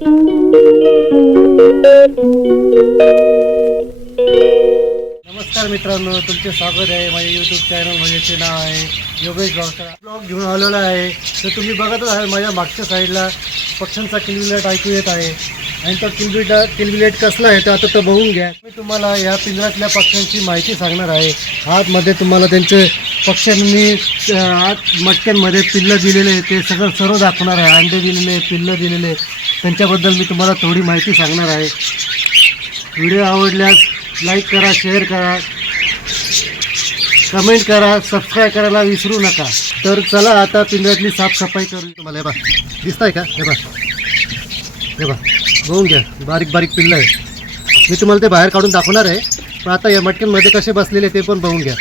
नमस्कार मित्रांनो, तुमचे स्वागत आहे माझ्या यूट्यूब चॅनल. माझ्याचे नाव आहे योगेश ब्लॉग घेऊन आलेला आहे. तर तुम्ही बघतच आहे माझ्या मागच्या साईडला पक्ष्यांचा किलबिलाट ऐकू येत आहे. आणि तो किलबिलाट कसला आहे तर आता तो बघून घ्या. मी तुम्हाला या पिंजऱ्यातल्या पक्ष्यांची माहिती सांगणार आहे. आतमध्ये तुम्हाला त्यांचे पक्ष्यांनी आत मटक्यांमध्ये पिल्लं दिलेले ते सर्व दाखवणार आहे. अंडे दिलेले, पिल्लं दिलेले, त्यांच्याबद्दल मी तुम्हाला थोडी माहिती सांगणार आहे. व्हिडिओ आवडल्यास लाईक करा, शेअर करा, कमेंट करा, सबस्क्राईब करायला विसरू नका. तर चला आता पिंजऱ्यातली साफसफाई करू. तुम्हाला हे बा दिसत आहे का? हे बा बघून घ्या, बारीक बारीक पिल्लं आहे. मी तुम्हाला ते बाहेर काढून दाखवणार आहे. पण आता या मटक्यांमध्ये कसे बसलेले ते पण बघून घ्या.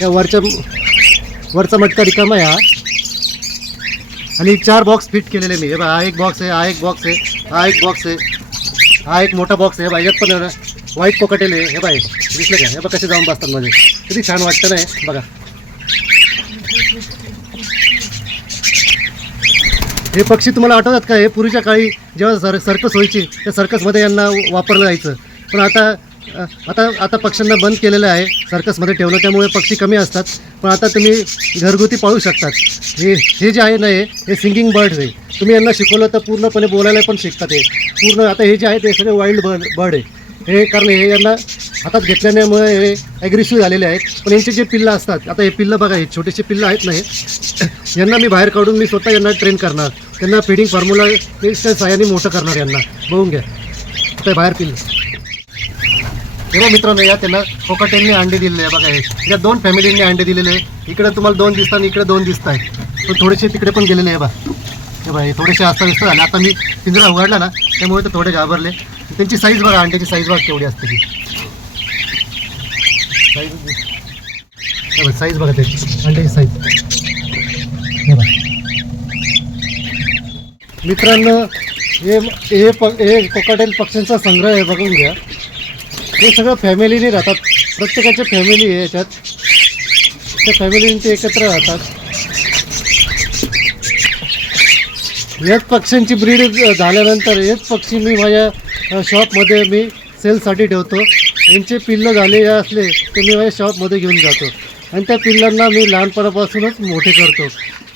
या वरचा मटका रिकामा आहे हा. आणि 4 बॉक्स फिट केलेले मी. हे बा हा एक बॉक्स आहे, हा एक बॉक्स आहे, हा एक बॉक्स आहे, हा एक मोठा बॉक्स आहे. यात पण व्हाईट कोकटेल आहे. हे बाय दिसलं का? हे बघा कसे जाऊन बसतात मध्ये, किती छान वाटतं नाही बघा. हे पक्षी तुम्हाला आठवतात का? हे पूर्वीच्या काळी जेव्हा सर्कस व्हायची त्या सर्कसमध्ये यांना वापरलं जायचं. पण आता पक्ष्यांना बंद केलेलं आहे, सर्कसमध्ये ठेवलं, त्यामुळे पक्षी कमी असतात. पण आता तुम्ही घरगुती पाळू शकतात. हे जे आहे ना हे सिंगिंग बर्ड्स आहे. तुम्ही यांना शिकवलं तर पूर्णपणे बोलायला पण शिकतात. हे पूर्ण आता हे जे आहे ते सगळे वाईल्ड बर्ड आहे. हे कारण हे यांना हातात घेतल्यामुळे हे ॲग्रेसिव्ह झालेले आहेत. पण यांचे जे पिल्लं असतात, आता हे पिल्लं बघा, हे छोटेसे पिल्लं आहेत ना, हे यांना मी बाहेर काढून मी स्वतः यांना ट्रेन करणार. त्यांना फीडिंग फॉर्म्युला त्या साहाय्याने मोठं करणार. यांना बघून घ्या, आता बाहेर पिल्लं. बघा मित्रांनो, या त्यांना कोकटेलने अंडे दिलेले आहे. बघा हे या 2 फॅमिलींनी अंडे दिलेले आहे. इकडे तुम्हाला 2 दिसतात आणि इकडे 2 दिसत आहेत. पण थोडेसे तिकडे पण गेलेले आहे. हे बघा हे थोडेसे अस्ताव्यस्त झाले. आता मी पिंजरा उघडला ना, त्यामुळे ते थोडे घाबरले. त्यांची साईज बघा, अंड्याची साईज बघा केवढी असते ती. साईज बघा त्याची, अंड्याची साईज. मित्रांनो, हे कोकाटेल पक्ष्यांचा संग्रह आहे, बघून घ्या. हे सगळं फॅमिलीने राहतात. प्रत्येकाच्या फॅमिली आहे याच्यात. त्या फॅमिलीने ते एकत्र राहतात. याच पक्ष्यांची ब्रीड झाल्यानंतर हेच पक्षी मी माझ्या शॉपमध्ये मी सेलसाठी ठेवतो. यांचे पिल्लं झाले असले तर मी माझ्या शॉपमध्ये घेऊन जातो आणि त्या पिल्लांना मी लहानपणापासूनच मोठे करतो.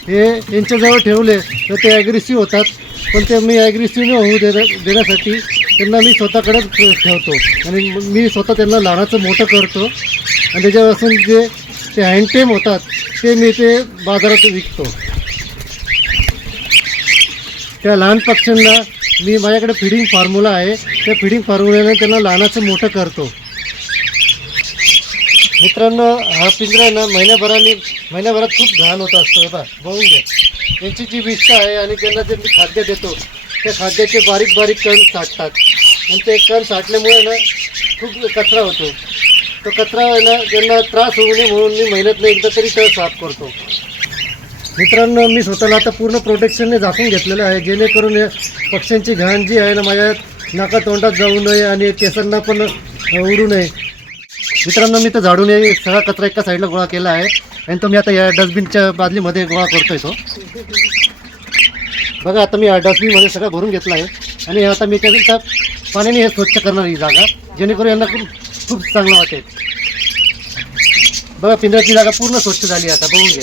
हे यांच्याजवळ ठेवले तर ते ॲग्रेसिव्ह होतात. पण ते मी ॲग्रेसिव्ह न होऊ देण्यासाठी त्यांना मी स्वतःकडेच ठेवतो आणि मी स्वतः त्यांना लहानाचं मोठं करतो. आणि त्याच्यापासून जे ते हँडटेम होतात ते मी ते बाजारात विकतो. त्या लहान पक्ष्यांना मी माझ्याकडे फीडिंग फॉर्म्युला आहे. त्या फीडिंग फॉर्म्युल्याने त्यांना लहानाचं मोठं करतो. मित्रांनो, हा पिंजरा ना महिन्याभरात खूप घाण होत असतो. बघा बघून घ्या. त्यांची जी विष्ठा आहे आणि त्यांना जे मी खाद्य देतो त्या खाद्याचे बारीक बारीक कण साठतात. आणि ते कण साठल्यामुळे ना खूप कचरा होतो. तो कचरा आहे ना त्यांना त्रास होऊ नये म्हणून मी महिन्यातनं एकदा तरी तळ साफ करतो. मित्रांनो, मी स्वतःला आता पूर्ण प्रोटेक्शनने झाकून घेतलेलं आहे, जेणेकरून पक्ष्यांची घाण जी आहे ना माझ्या नाका तोंडात जाऊ नये आणि केसांना पण उडू नये. मित्रांनो, मी तर झाडून सगळा कचरा एका साईडला गोळा केला आहे आणि तो मी आता या डस्टबिनच्या बादलीमध्ये गोळा करतो आहे. तो बघा, आता मी या डस्टबिनमध्ये सगळं भरून घेतला आहे आणि आता मी त्या पाण्याने हे स्वच्छ करणार ही जागा, जेणेकरून यांना खूप चांगलं वाटेल. बघा, पिंजऱ्याची जागा पूर्ण स्वच्छ झाली. आता बघून घ्या.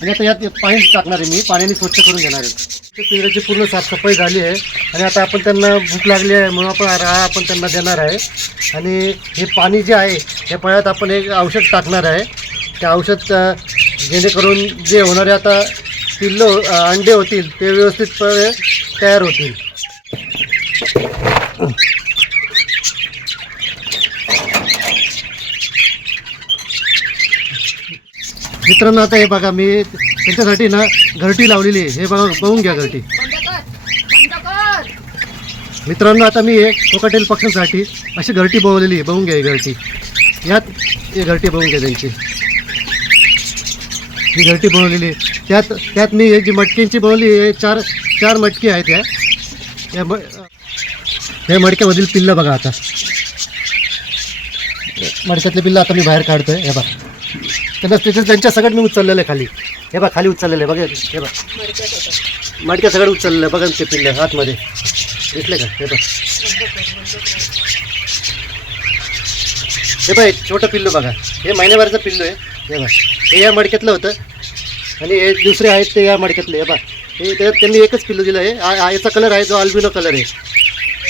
आणि आता यात पाणी टाकणार आहे, मी पाण्याने स्वच्छ करून घेणार आहे. पिंजऱ्याची पूर्ण साफसफाई झाली आहे आणि आता आपण त्यांना भूक लागली आहे म्हणून आपण त्यांना देणार आहे. आणि हे पाणी जे आहे या पाण्यात आपण एक औषध टाकणार आहे. ते औषध जेणेकरून जे होणारे आता पिल्लं अंडे होतील ते व्यवस्थितपणे तयार होतील. मित्रांनो, आता हे बघा, मी त्यांच्यासाठी ना घरटी लावलेली आहे. हे बघा, बघून घ्या घरटी. मित्रांनो, आता मी हे कोकाटेल पक्ष्यांसाठी अशी घरटी बनवलेली आहे. बघून घ्या ही घरटी. यात ही घरटी बघून घ्या त्यांची. ही घरटी बनवलेली आहे. त्यात मी जी मटक्यांची बनवली आहे, चार मटकी आहेत. या मडक्यामधील पिल्लं बघा. आता मडक्यातले पिल्लं आता मी बाहेर काढतोय. हे बघा, त्यांच्या सगळ्यात मी उचललेलं आहे खाली. हे बघा, खाली उचललेलं आहे बघा. हे बघा, माडक्या सगळं उचललं बघा ते पिल्लं आतमध्ये दिसले का हे बघ हे बघ छोटं पिल्लू बघा हे महिन्याभराचं पिल्लू आहे हे बघ हे या मडक्यातलं होतं आणि हे दुसरे आहेत ते या मडक्यातले हे बघ हे त्यांनी एकच पिल्लू दिलं आहे याचा कलर आहे जो अल्बिनो कलर आहे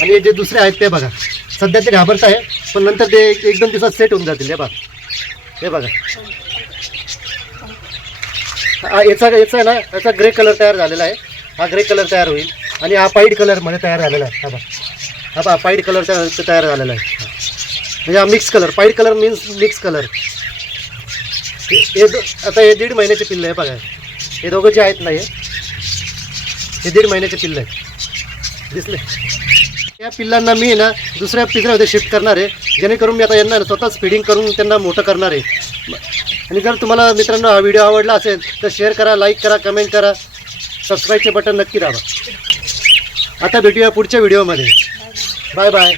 आणि हे जे दुसरे आहेत ते बघा सध्या ते घाबरत आहे पण नंतर ते एक दोन दिवसात सेट होऊन जातील हे बघा याचा ना याचा ग्रे कलर तयार झालेला आहे हा ग्रे कलर तयार होईल आणि हा पाईड कलरमध्ये तयार झालेला आहे हा बघा पाईड कलर तयार झालेला आहे म्हणजे हा mix colour pied colour means mix colour आता हे 1.5 महिन्याचे पिल्लं आहे बघा हे दोघं जे आहेत ना हे 1.5 महिन्याचे पिल्लं आहे दिसले या पिल्लांना मी ना दुसऱ्या पिंजऱ्यामध्ये शिफ्ट करणार आहे जेणेकरून मी आता यांना स्वतःच फीडिंग करून त्यांना मोठं करणार आहे आणि जर तुम्हाला मित्रांनो हा व्हिडिओ आवडला असेल तर शेअर करा लाईक करा कमेंट करा सबस्क्राईबचे बटन नक्की दाबा आता भेटूया पुढच्या व्हिडिओमध्ये बाय बाय